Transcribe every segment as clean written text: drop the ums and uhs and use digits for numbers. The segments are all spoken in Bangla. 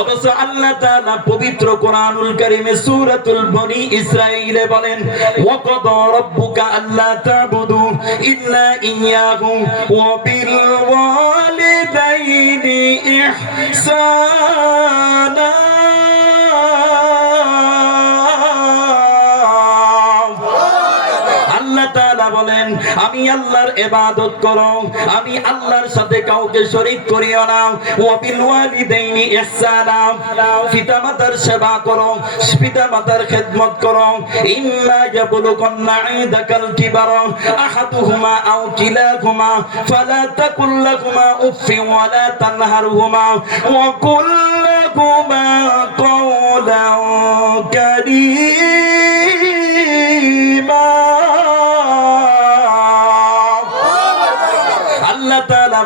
অথচ আল্লাহ তাআলা পবিত্র কোরআনুল কারীমে সূরাতুল বনি ইসরাঈলে বলেন ওয়া ক্বাদা রাব্বুকা আল্লা তা'বুদু ইল্লা ইয়্যাহু ওয়া বিল ওয়ালিদাইনি ইহসানা। বলেন আমি আল্লাহর ইবাদত করো, আমি আল্লাহর সাথে কাউকে শরীক করিও না। ওয়া বিল ওয়ালিদাইনি ইহসানা, পিতামাতার সেবা করো, পিতামাতার খেদমত করো। ইম্মা ইয়াবলুগান্না ইনদাকাল কিবারা আহাদুহুমা আও কিলাহুমা ফালা তাকুল লাহুমা উফফিন ওয়া লা তানহারহুমা ওয়া কুল লাহুমা কাওলান কারীমা।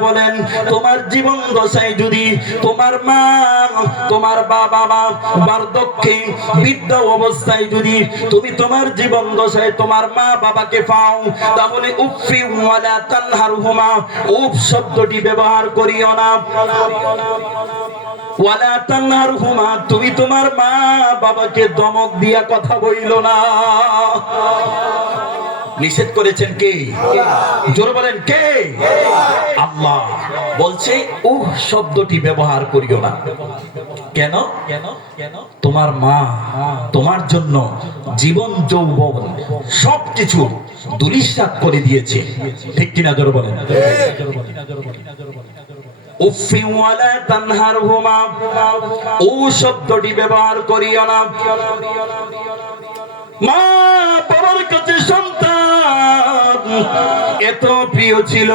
বলেন তোমার জীবন দশায় যদি তোমার মা তোমার বাবা বার্ধক্যে বৃদ্ধ অবস্থায় যদি তুমি তোমার জীবন দশায় তোমার মা বাবাকে পাও, তাহলে উফফি ওয়ালা তানহারহুমা, উফ শব্দটি ব্যবহার করিও না। ওয়ালা তানহারহুমা, তুমি তোমার মা বাবাকে ধমক দিয়া কথা বইলো না। নিষেধ করেছেন কে? জোরে বলেন কে? আল্লাহ বলছে শব্দটি ব্যবহার করিও না। কেন? তোমার মা তোমার জন্য জীবন যৌবন সবকিছু দুলিশাত করে দিয়েছে, ঠিক কিনা? জোরে বলেন। উফফি ওয়ালা তানহারহুমা, শব্দটি ব্যবহার করিও না। মা বাবার কাছে সন্তান এত প্রিয় ছিল,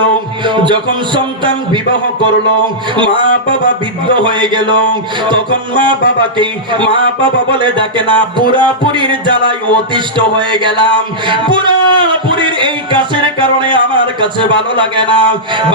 যখন সন্তান বিবাহ করলো, মা বাবা বৃদ্ধ হয়ে গেল, তখন মা বাবাকে মা বাবা বলে ডাকে না। পুরা পুরীর জ্বালায় অতিষ্ঠ হয়ে গেলাম, পুরা পুরীর এই কাছের কারণে আমার কাছে ভালো লাগে না।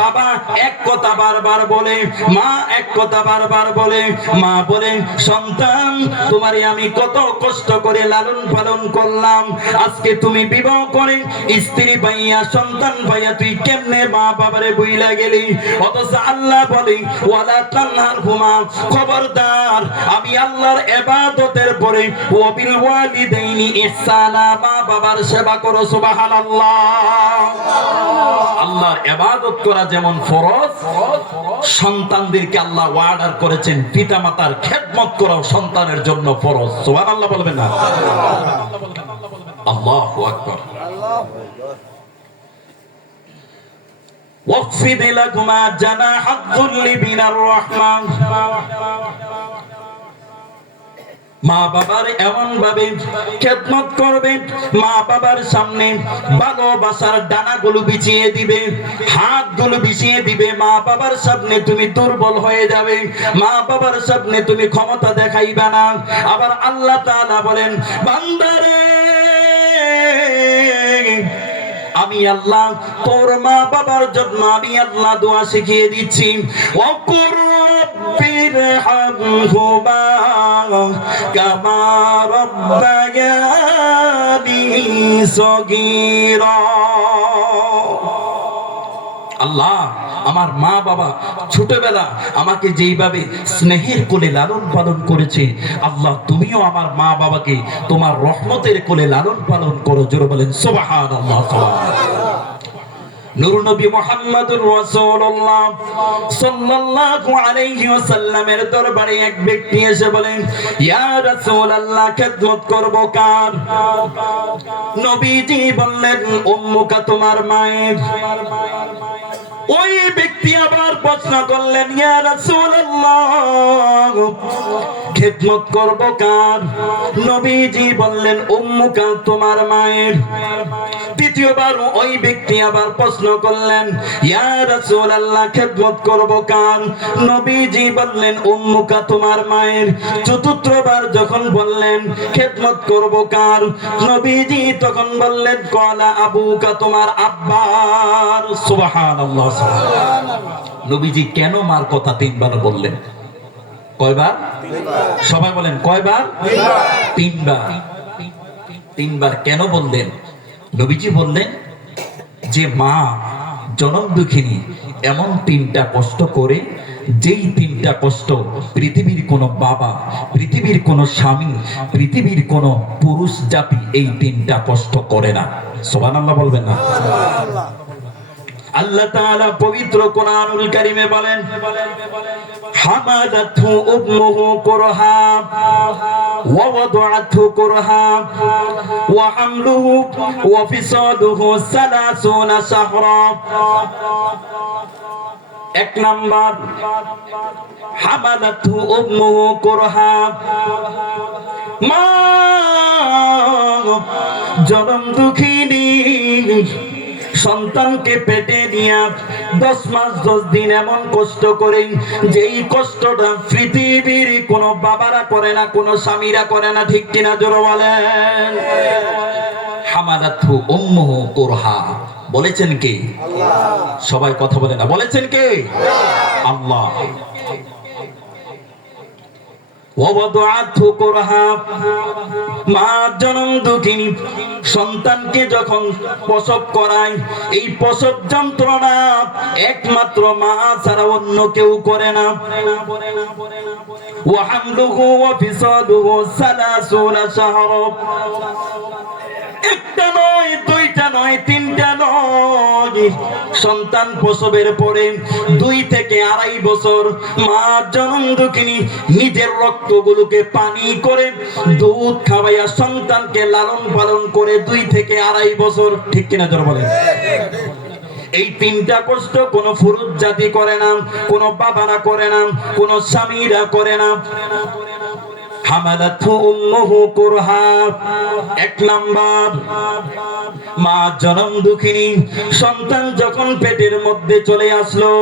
বাবা এক কথা বারবার বলে, মা এক কথা বারবার বলে। মা বলে সন্তান তোমারে আমি কত কষ্ট করে লালন পালন করলাম, আজকে তুমি বিবাহ করে স্ত্রী পাইয়া সন্তান পাইয়া তুই কেমনে মা বাবারে ভুইলা গেলি? অথচ আল্লাহ বলে ওয়ালা তানহারহুমা, খবরদার আমি আল্লাহর ইবাদতের পরে ওয়া বিল ওয়ালিদাইনি ইহসানা, মা বাবার সেবা করো। সুবহানাল্লাহ। আল্লাহর ইবাদত করা যেমন ফরজ, সন্তানদেরকে আল্লাহ অর্ডার করেছেন পিতামাতার খেদমত করা সন্তানের জন্য ফরজ। সুবহানাল্লাহ বলবেন না? আল্লাহু আকবার। ওয়াকফিদ লাকুমা জানাহাদ যুল্লি মিনার রাহমাহ, মা বাবার এমন ভাবে খেদমত করবে, মা বাবার সামনে ভালোবাসার ডানাগুলো বিছিয়ে দিবে, হাতগুলো বিছিয়ে দিবে। মা বাবার সামনে তুমি দুর্বল হয়ে যাবে, মা বাবার সামনে তুমি ক্ষমতা দেখাইবা না। আবার আল্লাহ তাআলা বলেন বান্দারে আমি আল্লাহ তোর মা বাবার জন্য আমি আল্লাহ দোয়া শিখিয়ে দিচ্ছি। ওয়াকুর রাব্বিরহামহুমা কামা রাব্বায়ানি সগীরা। আল্লাহ আমার মা বাবা ছোটবেলা আমাকে যেইভাবে স্নেহের কোলে লালন পালন করেছে, আল্লাহ তুমিও আমার মা বাবাকে তোমার রহমতের কোলে লালন পালন করো। জোরে বলেন সুবহানাল্লাহ। নূর নবী মুহাম্মদুর রাসূলুল্লাহ সাল্লাল্লাহু আলাইহি ওয়াসাল্লামের দরবারে এক ব্যক্তি এসে বলেন ইয়া রাসূলুল্লাহ খেদমত করব কার? নবীজি বললেন উম্মুকা, তোমার মায়ের। ওই ব্যক্তি আবার প্রশ্ন করলেন ইয়া রাসূলুল্লাহ খেদমত করব কার? নবীজি বললেন উম্মুকা, তোমার মায়ের। তৃতীয়বার ওই ব্যক্তি আবার প্রশ্ন করলেন ইয়া রাসূলুল্লাহ খেদমত করব কার? নবীজি বললেন উম্মুকা, তোমার মায়ের। চতুর্থবার যখন বললেন খেদমত করব কার? নবীজি তখন বললেন ক্বালা আবুকা, তোমার আব্বার। সুবহানাল্লাহ। নবীজি কেন মার কথা তিনবার বললেন? কয়বার? সবাই বলেন কয়বার? তিনবার। তিনবার কেন বললেন? নবীজি বললেন যে মা জনম দুঃখিনী এমন তিনটা কষ্ট করে যেই তিনটা কষ্ট পৃথিবীর কোনো বাবা, পৃথিবীর কোনো স্বামী, পৃথিবীর কোনো পুরুষ জাতি এই তিনটা কষ্ট করে না। সুবহানাল্লাহ বলবেন না? আল্লাহ তাআলা পবিত্র কোরআনুল কারীমে বলেন, হামাদাতহু উম্মুহু কুরহা ওয়া ওয়াদাআতহু কুরহা ওয়া হামলুহু ওয়া ফিসালুহু 30 শাহরা। এক নাম্বার, হামাদাতহু উম্মুহু কুরহা, মা জনম দুঃখিনী সন্তানকে পেটে নিয়ে 10 মাস 10 দিন এমন কষ্ট করে, যেই কষ্টটা পৃথিবীর কোনো বাবারা করে না, কোনো স্বামীরা করে না। ঠিক কিনা জোরে বলেন? হামাদাতহু উম্মুহু কুরহা বলেছেন কে? আল্লাহ। সবাই কথা বলে না, বলেছেন কে? আল্লাহ। মা জনম দুঃখিনী সন্তানকে যখন প্রসব করায়, এই প্রসব যন্ত্রণা একমাত্র মা ছাড়া অন্য কেউ করে না। ওয়া হামলুহু ওয়া ফিসালুহু 30 শাহরা। একটা নয়, দুইটা নয়, তিনটা নয়, সন্তান প্রসবের পরে 2 থেকে 2.5 বছর মা জনম দুঃখিনী নিজের রক্তগুলোকে পানি করে দুধ খাওয়াইয়া সন্তানকে লালন পালন করে 2 থেকে 2.5 বছর। ঠিক কিনা জোরে বলেন? এই তিনটা কষ্ট কোন পুরুষ জাতি করে না, কোন বাবারা করে না, কোন স্বামীরা করে না। হামাদাতহু উম্মুহু কুরহা। এক নাম্বার, মা জনম দুঃখিনী সন্তান যখন পেটের মধ্যে চলে আসলো,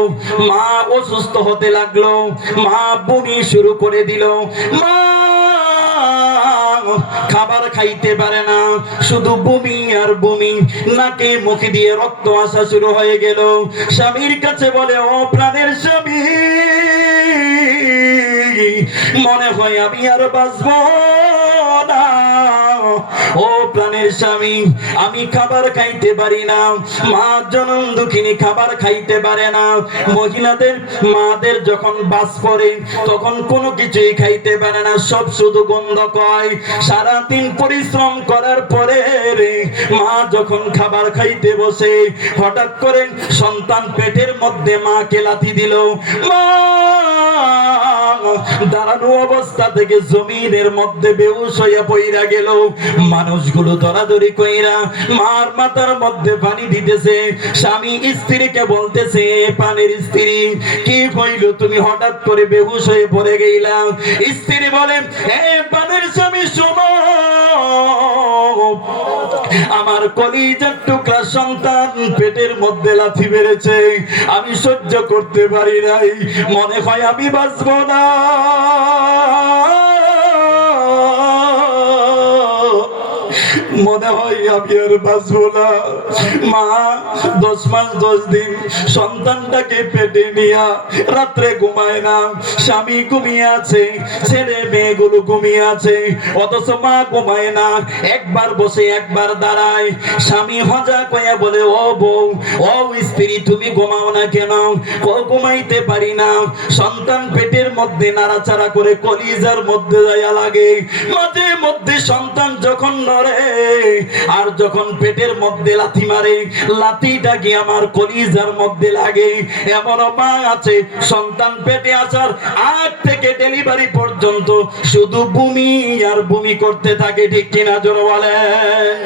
মা অসুস্থ হতে লাগলো, মা বমি শুরু করে দিল, মা খাবার খাইতে পারে না, শুধু বমি আর বমি, নাকে মুখে দিয়ে রক্ত আসা শুরু হয়ে গেল। স্বামীর কাছে বলে, ও প্রাণের স্বামী, মনে হয় আমি আর বাঁচবো না। ও প্রাণের স্বামী, আমি খাবার খাইতে পারি না। মা জনম দুঃখিনী খাবার খাইতে পারে না। মহিলাদের, মাদের যখন বাস পড়ে তখন কোনো কিছুই খাইতে পারে না, সব শুধু গন্ধ কয়। সারাদিন পরিশ্রম করার পরে মা যখন খাবার খাইতে বসে, হঠাৎ করে সন্তান পেটের মধ্যে মাকে লাথি দিল। মা দাঁড়ানো অবস্থা থেকে জমিনের মধ্যে বেহুশ হইয়া পইরা গেল। মানুষগুলো দরাদরি কইরা মার মাথার মধ্যে পানি দিতেছে। স্বামী স্ত্রীকে বলতেছে, পানির স্ত্রী, কি হইল, তুমি হঠাৎ করে বেহুশ হয়ে পড়ে গেলা? স্ত্রী বলে, হে পানির স্বামী, শোনো, আমার কলিজার টুকরা সন্তান পেটের মধ্যে লাথি মেরেছে, আমি সহ্য করতে পারি নাই, মনে হয় আমি বাঁচবো না। মনে হয় আমি আর বাঁচবো না। মা 10 মাস 10 দিন সন্তানটাকে পেটে নিয়া রাত্রে ঘুমায় না। স্বামী ঘুমিয়ে আছে, ছেলে মেয়েগুলো ঘুমিয়ে আছে, অথচ মা ঘুমায় না। একবার বসে একবার দাঁড়ায়। স্বামী হজা কইয়া বলে, ও বউ, ও স্ত্রী, তুমি ঘুমাও না কেন? ও ঘুমাইতে পারি না, সন্তান পেটের মধ্যে নাড়াচাড়া করে কলিজার মধ্যে যাইয়া লাগে। মাঝে মধ্যে সন্তান যখন নড়ে আর যখন পেটের মধ্যে লাথি মারে, লাথিটা কি আমার কলিজার মধ্যে লাগে। এমন মা আছে, সন্তান পেটে আসার আগ থেকে ডেলিভারি পর্যন্ত শুধু বমি আর বমি করতে থাকে। ঠিক কিনা জোরে বলেন?